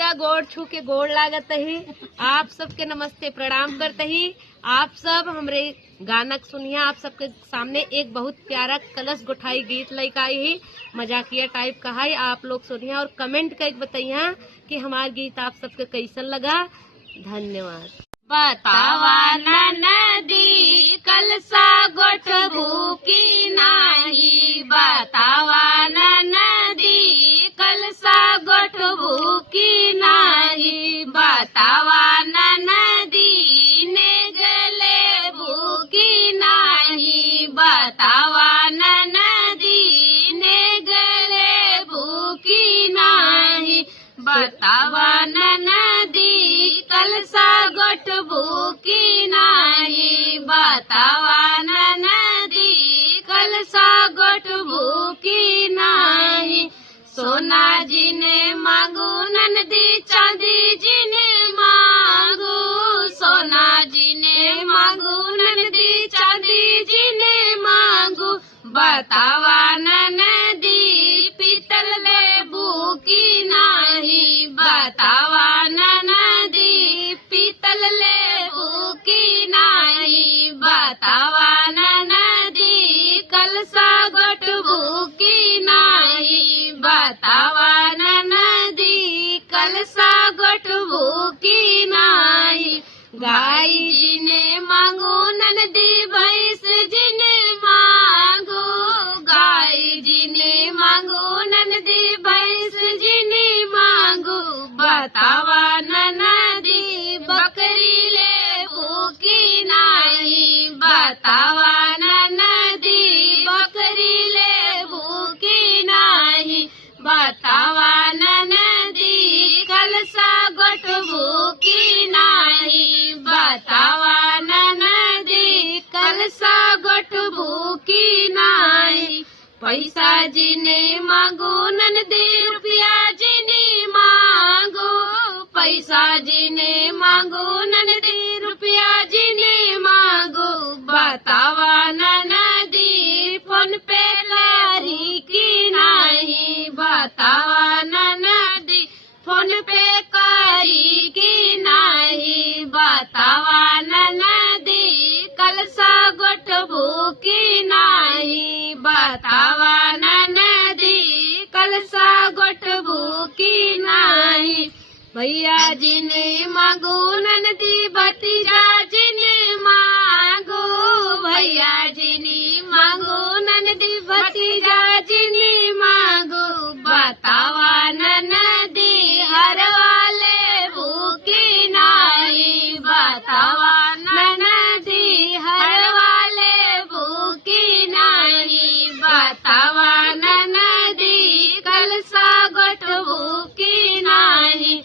गीता गोड़ छू के गोड़ लागत ही। आप सबके नमस्ते प्रणाम करते ही। आप सब हमरे गाना सुनिया। आप सबके सामने एक बहुत प्यारा कलश गुठाई गीत लेकर आई ही, मजाकिया टाइप का है। आप लोग सुनिया और कमेंट करके बताइया कि हमारा गीत आप सबके कैसन लगा। धन्यवाद। बतावा नदी कलसा गोठबू की नाही, बतावा नदी कलसा गोठबू की नाही, बतावा नदी ने गले भूकी नाही, बतावा नदी ने गले भूकी नाही, बतावा नदी कलसा गोठबू की नाही, बतावा नदी कलसा गोठबू की नाही। सोना जिने मांगू नंदी चांदी जिने मांगू, सोना जिने मांगू नंदी चांदी जिने मांगू, बतावा नदी पीतल लेबू की नाही, बतावा नदी पीतल लेबू की नाही, बतावा नदी कलसा गोठबू की नाही, बतावा नदी कलसा गोठबू की नाही। गाय जिने मांगू नंदी भैंस जिने मांगू, गाय जिने मांगू नंदी भैंस जिने मांगू, बतावा नदी बकरी लेबू की नाही, बतावा नदी बकरी लेबू की नाही, बतावा नदी कलसा गोठबू की नाही, बतावा नदी कलसा गोठबू की नाही। पैसा जिने मांगू नंदी रुपया जिने मांगू, पैसा जिने मांगू नंदी रुपया जिने मांगू, बतावा नदी फोन पे करी की नाही, बतावा नदी फोन पे करी की नाही, बतावा नदी कलसा गोठबू की नाही, बतावा नदी कलसा गोठबू की नाही। भैया जिने मांगू नंदी भतीजा जिने मांगू, भैया जिने मांगू नंदी भतीजा जिने मांगू, बतावा नदी हर वाले भूखी नाही, बतावा नदी हर वाले भूखी नाही, बतावा नदी कलसा गोठबू की नाही।